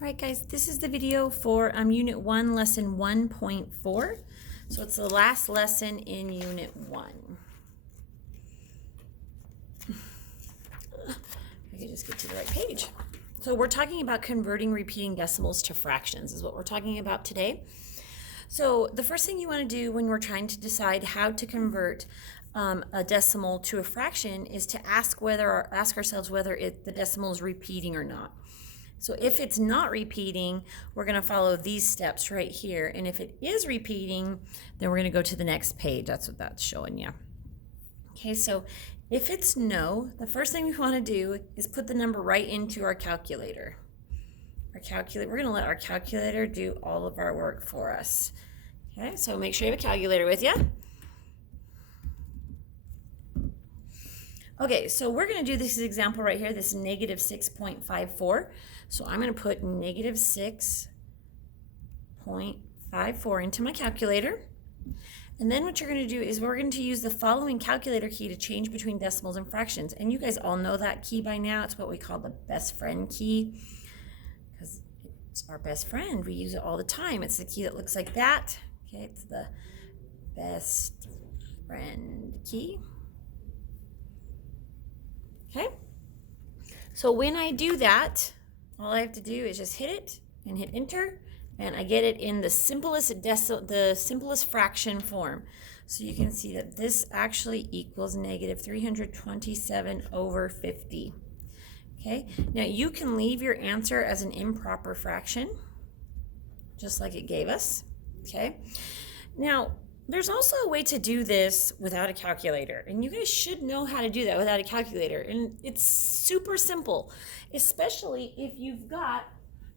All right, guys, this is the video for Unit 1, Lesson 1.4. So it's the last lesson in Unit 1. I can just get to the right page. So we're talking about converting repeating decimals to fractions is what we're talking about today. So the first thing you want to do when we're trying to decide how to convert a decimal to a fraction is to ask ourselves whether the decimal is repeating or not. So if it's not repeating, we're going to follow these steps right here. And if it is repeating, then we're going to go to the next page. That's what that's showing you. Okay, so if it's no, the first thing we want to do is put the number right into our calculator. We're going to let our calculator do all of our work for us. Okay, so make sure you have a calculator with you. Okay, so we're going to do this example right here, this negative 6.54. So I'm going to put negative 6.54 into my calculator. And then what you're going to do is we're going to use the following calculator key to change between decimals and fractions. And you guys all know that key by now. It's what we call the best friend key because it's our best friend. We use it all the time. It's the key that looks like that. Okay, it's the best friend key. Okay, so when I do that, all I have to do is just hit it and hit enter, and I get it in the simplest fraction form. So you can see that this actually equals negative 327 over 50. Okay, now you can leave your answer as an improper fraction, just like it gave us. Okay, now there's also a way to do this without a calculator, and you guys should know how to do that without a calculator, and it's super simple, especially if you've got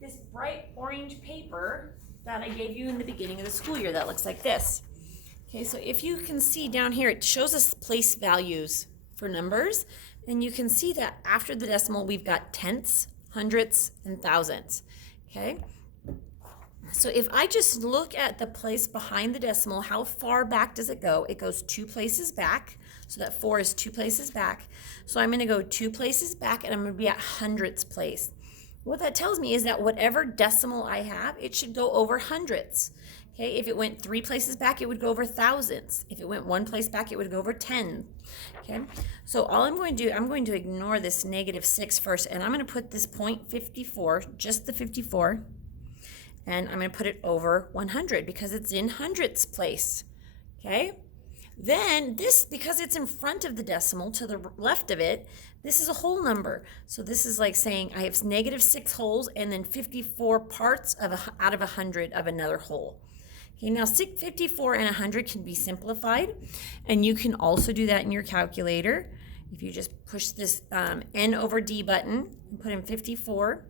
this bright orange paper that I gave you in the beginning of the school year that looks like this. Okay, so if you can see down here, it shows us place values for numbers, and you can see that after the decimal we've got tenths, hundredths, and thousandths. Okay, so if I just look at the place behind the decimal, how far back does it go? It goes 2 places back. So that 4 is 2 places back. So I'm going to go 2 places back, and I'm going to be at hundredths place. What that tells me is that whatever decimal I have, it should go over hundredths. Okay, if it went 3 places back, it would go over thousandths. If it went 1 place back, it would go over 10. Okay, so all I'm going to do, I'm going to ignore this negative 6 first, and I'm going to put this 0.54, just the 54, and I'm going to put it over 100 because it's in hundredths place. Okay, then this, because it's in front of the decimal to the left of it, this is a whole number. So this is like saying I have negative 6 wholes and then 54 parts out of 100 of another whole. Okay, now 54 and 100 can be simplified, and you can also do that in your calculator. If you just push this N over D button and put in 54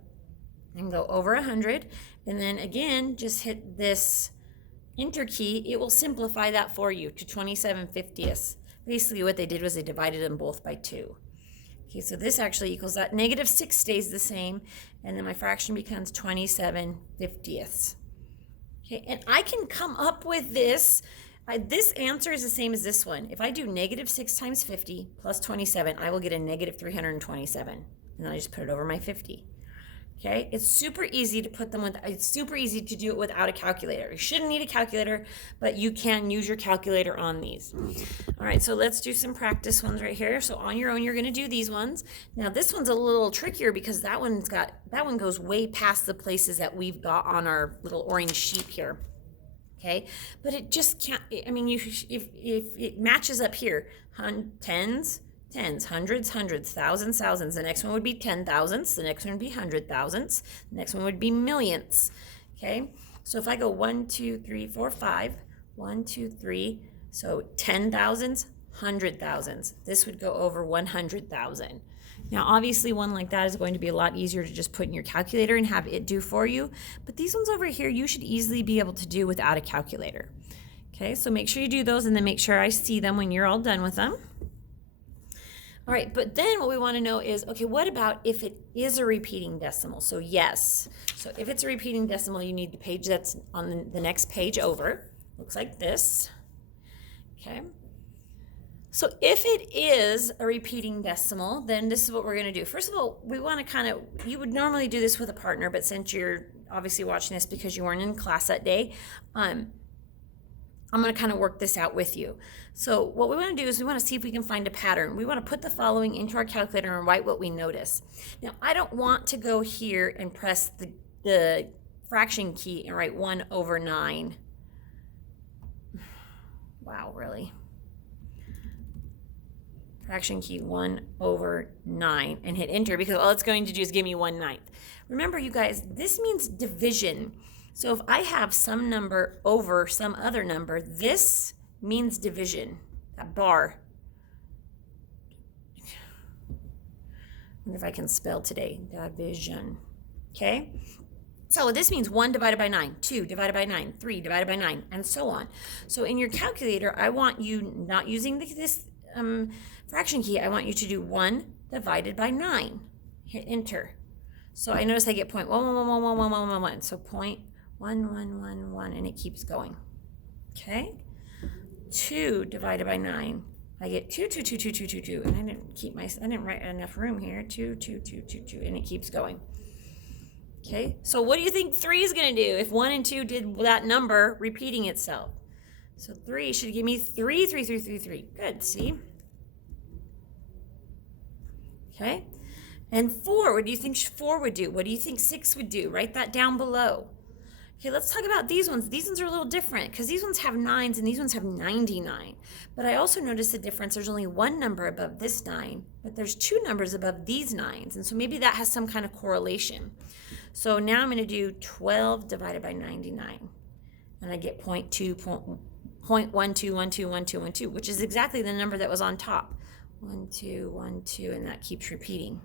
and go over 100, and then again just hit this enter key, it will simplify that for you to 27/50ths. Basically what they did was they divided them both by 2. Okay, so this actually equals that. Negative 6 stays the same, and then my fraction becomes 27/50ths. Okay, and I can come up with this. This answer is the same as this one. If I do negative 6 times 50 plus 27, I will get a negative 327, and then I just put it over my 50. Okay, it's super easy to put them it's super easy to do it without a calculator. You shouldn't need a calculator, but you can use your calculator on these. All right, so let's do some practice ones right here. So on your own, you're gonna do these ones. Now this one's a little trickier because that one goes way past the places that we've got on our little orange sheet here. Okay, but it just can't, I mean, if it matches up here, tens, hundreds, thousands. The next one would be 10,000ths. The next one would be 100,000ths. The next one would be millionths. Okay, so if I go 1, 2, 3, 4, 5, 1, 2, 3, so 10,000ths, 100,000ths. This would go over 100,000. Now, obviously, one like that is going to be a lot easier to just put in your calculator and have it do for you. But these ones over here, you should easily be able to do without a calculator. Okay, so make sure you do those and then make sure I see them when you're all done with them. All right, but then what we want to know is, okay, what about if it is a repeating decimal? So yes, so if it's a repeating decimal, you need the page that's on the next page over. Looks like this. Okay. So if it is a repeating decimal, then this is what we're going to do. First of all, we want to you would normally do this with a partner, but since you're obviously watching this because you weren't in class that day, I'm going to kind of work this out with you. So what we want to do is we want to see if we can find a pattern. We want to put the following into our calculator and write what we notice. Now, I don't want to go here and press the fraction key and write 1/9. Wow, really? Fraction key 1/9 and hit enter, because all it's going to do is give me 1/9. Remember, you guys, this means division. So if I have some number over some other number, this means division, that bar. I wonder if I can spell today, division, okay? So this means 1 divided by 9, 2 divided by 9, 3 divided by 9, and so on. So in your calculator, I want you, not using this fraction key, I want you to do 1 divided by 9. Hit enter. So I notice I get 0.1111111. So 0.1111, and it keeps going. Okay? 2 divided by 9. I get 2, 2, 2, 2, 2, 2, 2. And I didn't write enough room here. 2, 2, 2, 2, 2, and it keeps going. Okay? So what do you think 3 is going to do if 1 and 2 did that number repeating itself? So 3 should give me 3, 3, 3, 3, 3. Good, see? Okay? And 4, what do you think 4 would do? What do you think 6 would do? Write that down below. Okay, let's talk about these ones. These ones are a little different because these ones have 9s and these ones have 99. But I also noticed the difference. There's only one number above this 9, but there's 2 numbers above these 9s. And so maybe that has some kind of correlation. So now I'm going to do 12 divided by 99. And I get 0.12121212, which is exactly the number that was on top. 1, 2, 1, 2, and that keeps repeating.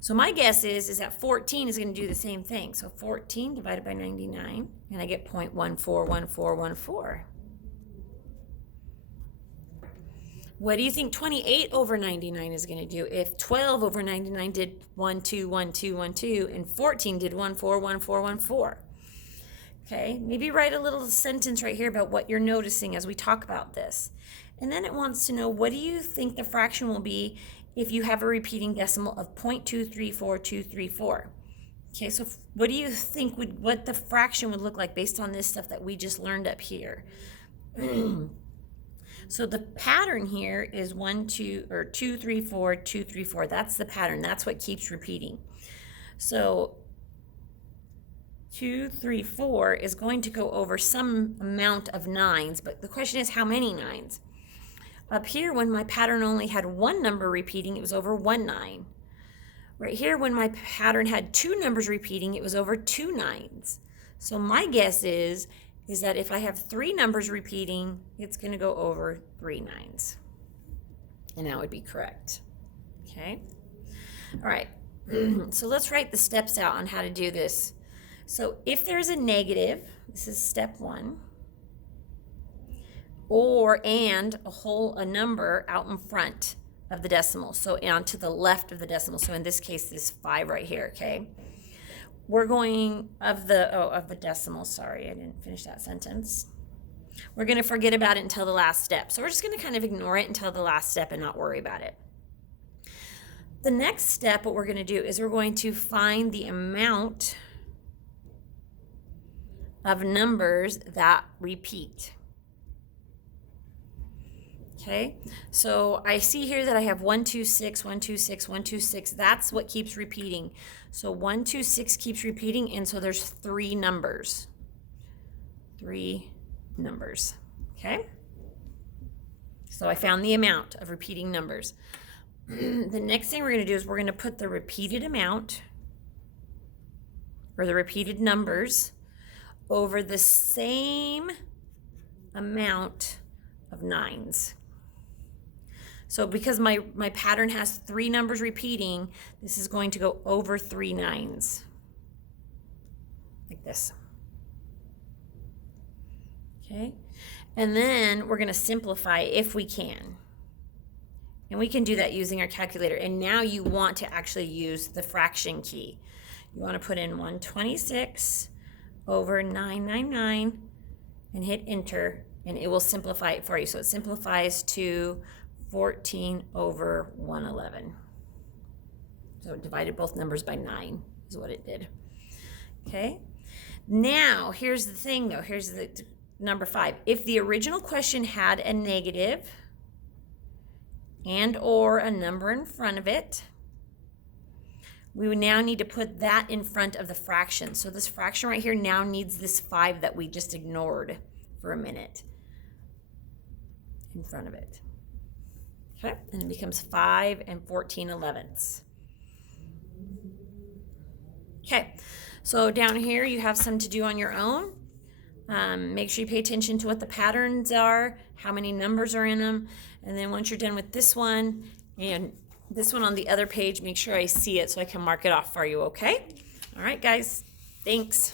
So my guess is that 14 is going to do the same thing. So 14 divided by 99, and I get 0.141414. What do you think 28/99 is going to do if 12/99 did 1, 2, 1, 2, 1, 2, and 14 did 1, 4, 1, 4, 1, 4? Okay, maybe write a little sentence right here about what you're noticing as we talk about this. And then it wants to know, what do you think the fraction will be if you have a repeating decimal of 0.234234? Okay, so what do you think what the fraction would look like based on this stuff that we just learned up here? So the pattern here is 1, 2, or 2, 3, 4, 2, 3, 4. That's the pattern. That's what keeps repeating. So 2, 3, 4 is going to go over some amount of 9s, but the question is how many 9s? Up here, when my pattern only had one number repeating, it was over 1 9. Right here, when my pattern had 2 numbers repeating, it was over 2 9s. So my guess is that if I have 3 numbers repeating, it's going to go over 3 9s. And that would be correct. Okay? All right. So let's write the steps out on how to do this. So if there's a negative, this is step 1. And a number out in front of the decimal, so on to the left of the decimal. So in this case, this 5 right here, okay? We're going of the decimal, sorry, I didn't finish that sentence. We're going to forget about it until the last step. So we're just going to kind of ignore it until the last step and not worry about it. The next step, what we're going to do is we're going to find the amount of numbers that repeat. Okay, so I see here that I have 1, 2, 6, 1, 2, 6, 1, 2, 6. That's what keeps repeating. So 1, 2, 6 keeps repeating, and so there's 3 numbers. 3 numbers, okay? So I found the amount of repeating numbers. The next thing we're going to do is we're going to put the repeated amount, or the repeated numbers, over the same amount of 9s. So because my pattern has 3 numbers repeating, this is going to go over 3 9s. Like this. Okay? And then we're going to simplify if we can. And we can do that using our calculator. And now you want to actually use the fraction key. You want to put in 126 over 999 and hit enter. and it will simplify it for you. So it simplifies to 14 over 111. So it divided both numbers by 9 is what it did. Okay. Now, here's the thing though. Here's the number 5. If the original question had a negative and or a number in front of it, we would now need to put that in front of the fraction. So this fraction right here now needs this 5 that we just ignored for a minute in front of it. Okay, and it becomes 5 and 14/11ths. Okay, so down here you have some to do on your own. Make sure you pay attention to what the patterns are, how many numbers are in them, and then once you're done with this one and this one on the other page, make sure I see it so I can mark it off for you, okay? All right, guys, thanks.